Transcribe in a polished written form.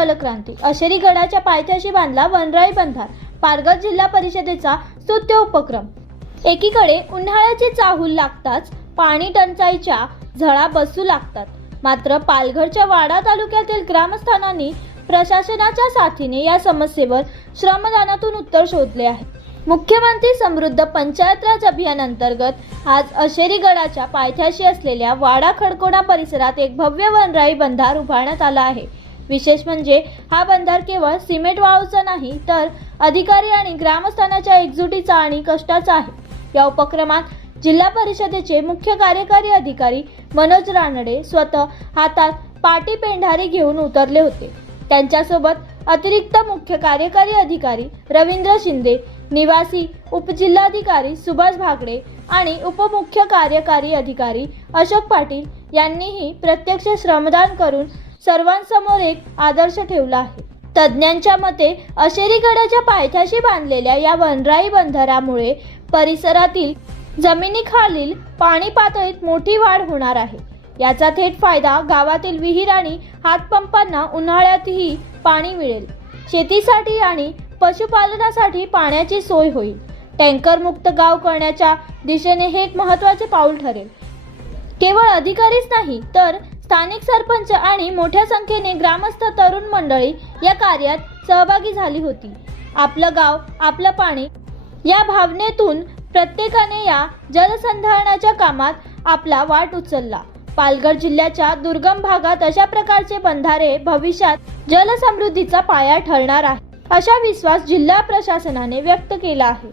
जलक्रांती। अशेरी गडाच्या पायथ्याशी बांधला वनराई बंधार। पालघर जिल्हा परिषदेचा स्तुत्य उपक्रम। एकीकडे उन्हाळ्याची चाहूल लागताच पाणी टंचाईच्या झळा बसू लागतात, मात्र पालघरच्या वाडा तालुक्यातील ग्रामस्थांनी प्रशासनाच्या साथीने या समस्येवर श्रमदानातून उत्तर शोधले आहे। मुख्यमंत्री समृद्ध पंचायत राज अभियानांतर्गत आज अशेरी गडाच्या पायथ्याशी असलेल्या वाडा खडकोणा परिसरात एक भव्य वनराई बंधार उभारण्यात आला आहे। विशेष म्हणजे हा बंधार केवळ सिमेंट वाळूचा नाही, तर अधिकारी आणि ग्रामस्थांच्या एकजुटीचा आणि कष्टाचा आहे। या उपक्रमात जिल्हा परिषदेचे मुख्य कार्यकारी अधिकारी मनोज रानडे स्वतः हातात पाटी पेंढारी घेऊन उतरले होते। त्यांच्यासोबत अतिरिक्त मुख्य कार्यकारी अधिकारी रवींद्र शिंदे, निवासी उपजिल्हाधिकारी सुभाष भागडे आणि उपमुख्य कार्यकारी अधिकारी अशोक पाटील यांनीही प्रत्यक्ष श्रमदान करून सर्वांसमोर एक आदर्श ठेवला आहे। तज्ज्ञांच्या मते अशेरी गडाच्या पायथ्याशी बांधलेल्या या वनराई बंधारामुळे परिसरातील जमिनीखालील पाणी पातळीत मोठी वाढ होणार आहे। याचा थेट फायदा गावातील विहीर आणि हातपंपांना उन्हाळ्यातही पाणी मिळेल। शेतीसाठी आणि पशुपालनासाठी पाण्याची सोय होईल। टँकर मुक्त गाव करण्याच्या दिशेने हे एक महत्त्वाचे पाऊल ठरेल। केवळ अधिकारीच नाही, तर स्थानिक सरपंच आणि मोठ्या संख्येने ग्रामस्थ तरुण मंडळी या कार्यात सहभागी झाली होती। आपलं गाव आपलं पाणी या भावनेतून प्रत्येकाने या जलसंधारणाच्या कामात आपला वाट उचलला। पालघर जिल्ह्याच्या दुर्गम भागात अशा प्रकारचे बंधारे भविष्यात जलसमृद्धीचा पाया ठरणार आहे, असा विश्वास जिल्हा प्रशासनाने व्यक्त केला आहे।